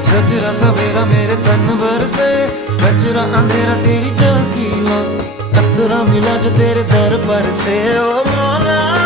सजरा सवेरा मेरे तन बरसे, कचरा अंधेरा तेरी झांकी ला, कतरा मिला जो तेरे दर पर से। ओ मौला